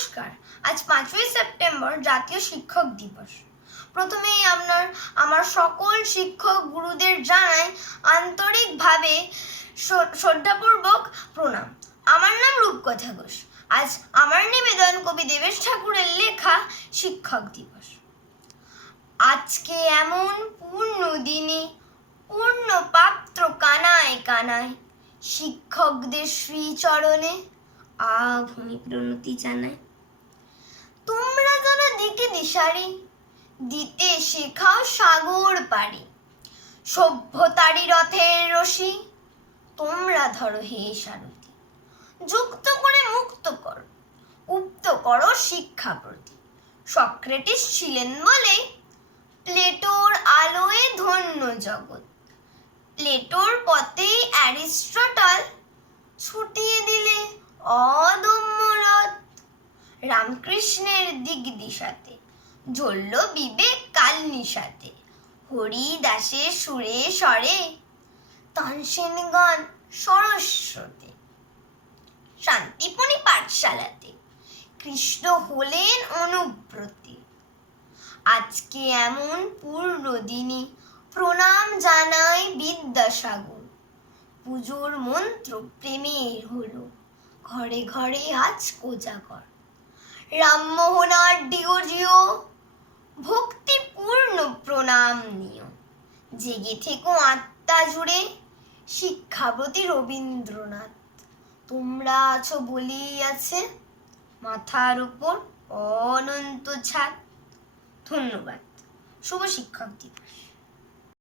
নমস্কার। আজ 5ই সেপ্টেম্বর জাতীয় শিক্ষক দিবস। প্রথমেই আমার সকল শিক্ষক গুরুদের জানাই আন্তরিকভাবে শ্রদ্ধাপূর্বক প্রণাম। আমার নাম রূপকথা ঘোষ। আজ আমার নিবেদন কবি দেবেশ ঠাকুরের লেখা শিক্ষক দিবস। আজকে এমন পূর্ণ দিনে পূর্ণ পাত্র কানায় কানায় শিক্ষকদের শ্রীচরণে ভূমি প্রণতি জানাই। তোমরা যেন দিকে দিশারি দিতে শেখাও সাগর পাড়ি, সভ্যতারি রথের রশি তোমরা ধরো হে সারথি। যুক্ত করে মুক্ত করো, উক্ত করো শিক্ষা প্রতি। সক্রেটিস ছিলেন বলে প্লেটোর আলোয় ধন্য জগৎ, প্লেটোর পথেই অ্যারিস্টটল ছুটিয়ে দিলে অদম্য রথ। রামকৃষ্ণের দিক দিশাতে জ্বলল বিবেক কাল নিশাতে, হরিদাসের সুরে স্বরে তানসেন গান সরস্বতী। শান্তিপুনি পাঠশালাতে কৃষ্ণ হলেন অনুব্রতী। আজকে এমন পূর্ণ দিনে প্রণাম জানাই বিদ্যাসাগর, পুজোর মন্ত্র প্রেমের হলো ঘরে ঘরে আজ কোজাগর। রামমোহন আর ডিওজিও ভক্তিপূর্ণ প্রণাম নিও, জেগে থেকো আত্মা জুড়ে শিক্ষাব্রতী রবীন্দ্রনাথ। তোমরা আছো বলেই আছে মাথার উপর অনন্ত ছাদ। ধন্যবাদ। শুভ শিক্ষক দিবস।